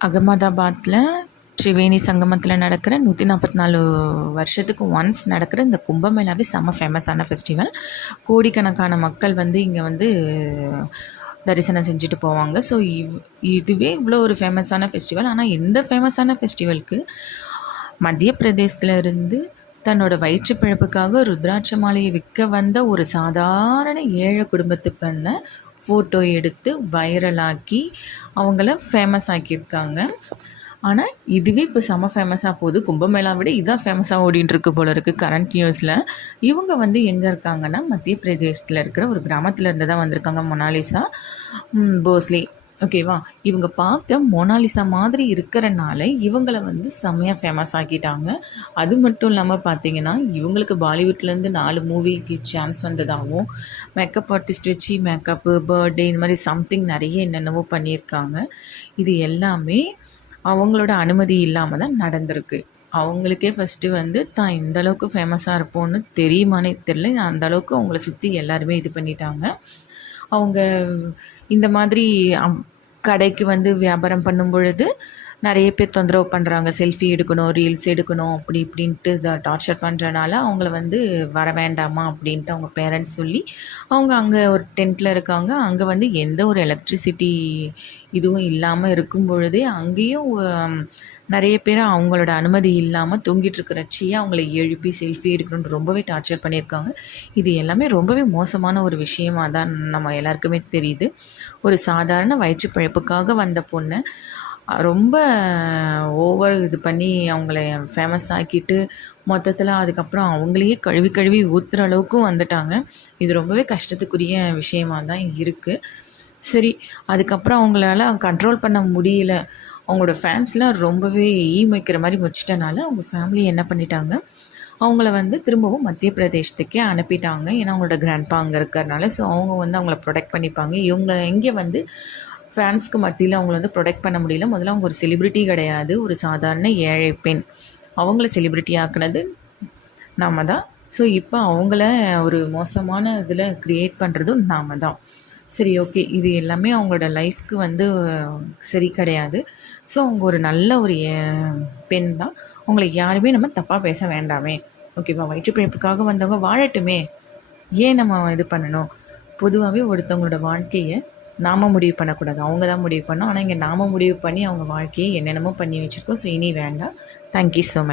அகமதாபாத்தில் த்ரிவேணி சங்கமத்தில் நடக்கிற நூற்றி நாற்பத்தி நாலு வருஷத்துக்கு ஒன்ஸ் நடக்கிற இந்த கும்பமேளாவே செம்ம ஃபேமஸான ஃபெஸ்டிவல் கோடிக்கணக்கான மக்கள் வந்து இங்கே வந்து தரிசனம் செஞ்சுட்டு போவாங்க. ஸோ இவ் இதுவே இவ்வளோ ஒரு ஃபேமஸான ஃபெஸ்டிவல் ஆனால் இந்த ஃபேமஸான ஃபெஸ்டிவலுக்கு மத்திய பிரதேசத்தில் இருந்து தன்னோட வயிற்று பிழப்புக்காக ருத்ராட்ச மாலையை விற்க வந்த ஒரு சாதாரண ஏழை குடும்பத்து பெண்ணை ஃபோட்டோ எடுத்து வைரலாக்கி அவங்கள ஃபேமஸ் ஆக்கியிருக்காங்க. ஆனால் இதுவே இப்போ செம ஃபேமஸாக போகுது. கும்பமேளா விட இதான் ஃபேமஸாக ஓடிட்டுருக்கு போல இருக்குது கரண்ட் நியூஸில் இவங்க வந்து எங்கே இருக்காங்கன்னா மத்திய பிரதேசத்தில் இருக்கிற ஒரு கிராமத்தில் இருந்து தான் வந்திருக்காங்க மொனாலிசா. போஸ்லி போஸ்லே. ஓகேவா இவங்க பார்க்க மொனாலிசா மாதிரி இருக்கிறனால இவங்களை வந்து செம்மையாக ஃபேமஸ் ஆக்கிட்டாங்க. அது மட்டும் இல்லாமல் பார்த்தீங்கன்னா இவங்களுக்கு பாலிவுட்லேருந்து நாலு மூவிக்கு சான்ஸ் வந்ததாகவும் மேக்கப் ஆர்டிஸ்ட் வச்சு மேக்கப்பு பர்த்டே இந்த மாதிரி சம்திங் நிறைய என்னென்னவோ பண்ணியிருக்காங்க. இது எல்லாமே அவங்களோட அனுமதி இல்லாமல் தான் நடந்திருக்கு. அவங்களுக்கே ஃபஸ்ட்டு வந்து தான் இந்த அளவுக்கு ஃபேமஸாக இருப்போம்னு தெரியுமானே தெரில அந்த அளவுக்கு அவங்கள சுற்றி எல்லாருமே இது பண்ணிட்டாங்க. அவங்க இந்த மாதிரி அம்- கடைக்கு வந்து வியாபாரம் பண்ணும் பொழுது நிறைய பேர் தொந்தரவு பண்ணுறாங்க செல்ஃபி எடுக்கணும் ரீல்ஸ் எடுக்கணும் அப்படி இப்படின்ட்டு இதை டார்ச்சர் பண்ணுறனால அவங்கள வந்து வர வேண்டாமா அப்படின்ட்டு அவங்க பேரண்ட்ஸ் சொல்லி அவங்க அங்கே ஒரு டென்ட்டில் இருக்காங்க. அங்கே வந்து எந்த ஒரு எலக்ட்ரிசிட்டி இதுவும் இல்லாமல் இருக்கும் பொழுதே அங்கேயும் நிறைய பேர் அவங்களோட அனுமதி இல்லாமல் தூங்கிட்டு இருக்கிற அவங்கள எழுப்பி செல்ஃபி எடுக்கணும்னு ரொம்பவே டார்ச்சர் பண்ணியிருக்காங்க. இது எல்லாமே ரொம்பவே மோசமான ஒரு விஷயமா தான் நம்ம எல்லாருக்குமே தெரியுது. ஒரு சாதாரண வயிற்று பிழைப்புக்காக வந்த பொண்ணை ரொம்ப ஓவர் இது பண்ணி அவங்கள ஃபேமஸ் ஆக்கிட்டு மொத்தத்தில் அதுக்கப்புறம் அவங்களையே கழுவி கழுவி ஊற்றுற அளவுக்கும் வந்துட்டாங்க. இது ரொம்பவே கஷ்டத்துக்குரிய விஷயமா தான் இருக்குது சரி அதுக்கப்புறம் அவங்களால கண்ட்ரோல் பண்ண முடியல. அவங்களோட ஃபேன்ஸ்லாம் ரொம்பவே ஈமைக்கிற மாதிரி வச்சுட்டனால அவங்க ஃபேமிலி என்ன பண்ணிட்டாங்க? அவங்கள வந்து திரும்பவும் மத்திய பிரதேசத்துக்கே அனுப்பிட்டாங்க. ஏன்னா அவங்களோட கிராண்ட்பா அங்கே இருக்கிறனால ஸோ அவங்க வந்து அவங்கள ப்ரொடெக்ட் பண்ணிப்பாங்க. இவங்க இங்கே வந்து ஃபேன்ஸ்க்கு மத்தியில் அவங்கள வந்து ப்ரொடெக்ட் பண்ண முடியல. முதல்ல அவங்க ஒரு செலிப்ரிட்டி கிடையாது. ஒரு சாதாரண ஏழை பெண். அவங்கள செலிப்ரிட்டி ஆக்குனது நாம தான் ஸோ இப்போ அவங்கள ஒரு மோசமான இதில் க்ரியேட் பண்ணுறதும் நாம தான் சரி ஓகே இது எல்லாமே அவங்களோட லைஃப்க்கு வந்து சரி கிடையாது. ஸோ அவங்க ஒரு நல்ல ஒரு ஏ- பெண் தான். அவங்கள யாருமே நம்ம தப்பாக பேச வேண்டாமே. ஓகேவா வயிற்று பிழைப்புக்காக வந்தவங்க வாழட்டுமே. ஏன் நம்ம இது பண்ணணும்? பொதுவாகவே ஒருத்தவங்களோட வாழ்க்கையை நாம் முடிவு பண்ணக்கூடாது. அவங்க தான் முடிவு பண்ணோம். ஆனால் இங்கே நாம முடிவு பண்ணி அவங்க வாழ்க்கையை என்னென்னமோ பண்ணி வச்சுருக்கோம். ஸோ இனி வேண்டாம். Thank you so much